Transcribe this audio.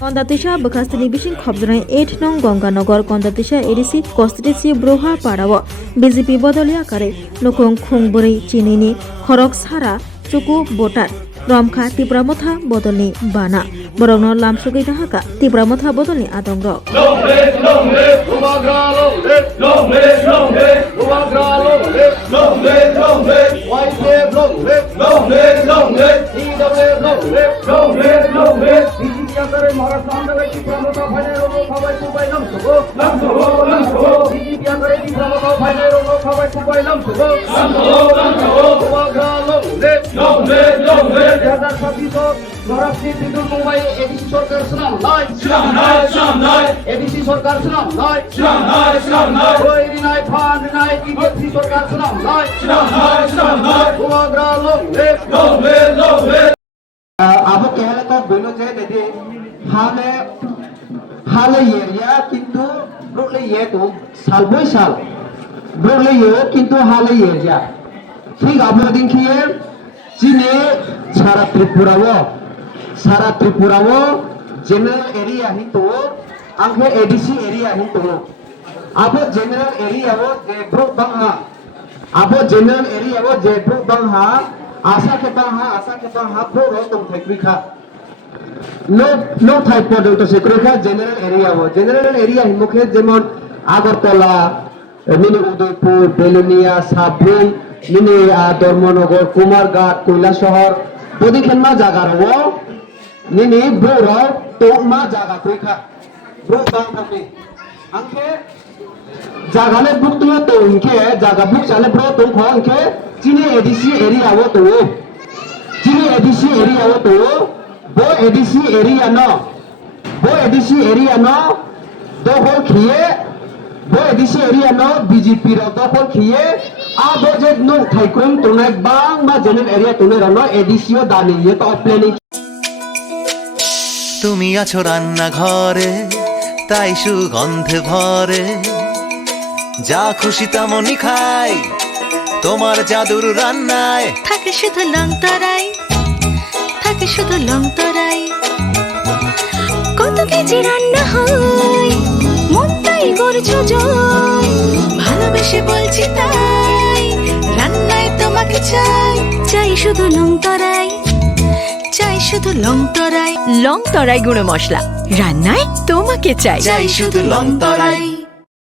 Kondatisa bekastini bising khobjnai 8 nong Ganganagar Kondatisa edisi konstitusi broha parao BJP bodolia kare nokong khongbori chinini khorok sara chuku botar Ramkha Tipramotha bodolni bana borokno lamsugui dahaka Tipramotha bodolni adongrok ADC সরকার ছিলাম নয় তৈরি নাই fund নাই বিদেশি সরকার ছিলাম নয় Abo kehele ko bino je dedi hale yeria kintu brule ye tu sal boy sal brule ye kintu hale yeria ঠিক abo din khiye chine sara tripura wo general area hi to anghe adc area hi to abo general area wo je bro bangha abo general area wo je bro bangha आशा के बंहा pro तुम थेक्रिखा no Thai पदल तो सेक्रिखा general area वो general area हिमुखे जेमन Agartala mini Udaipur बेलुनिया साबरुम mini Dharmanagar Kumarghat Kailashahar বদিखेনমা জায়গা rho mini bro तो मा जागा क्रिखा bro बांगनि आंखे जागाले बुक तो उनके जागा बुक चाले ब्रो तुम खो उनके चीनी एडीसी एरिया वो तो चीनी एडीसी एरिया वो तो वो एडीसी एरिया नो दो होल खिए वो एडीसी एरिया नो बीजेपी रो दो होल खिए अब जे नो थाइक्रोम तुने बांग मा जनरल एरिया तुने रनो एडीसी ओ दानी ये तो प्लानिंग তুমি আছো রান্না ঘরে তাই সুগন্ধে ভরে যা খুশি তেমনি খাই তোমার জাদুর রান্নায় থাকে শুধু লং তরাই কত কেজি রান্না হয় মন তাই করছো জয় ভালোবেসে বলছি তাই রান্নায় তোমাকে চাই শুধু লং তরাই গুঁড়ো মশলা রান্নায় তোমাকে চাই শুধু লং তরাই।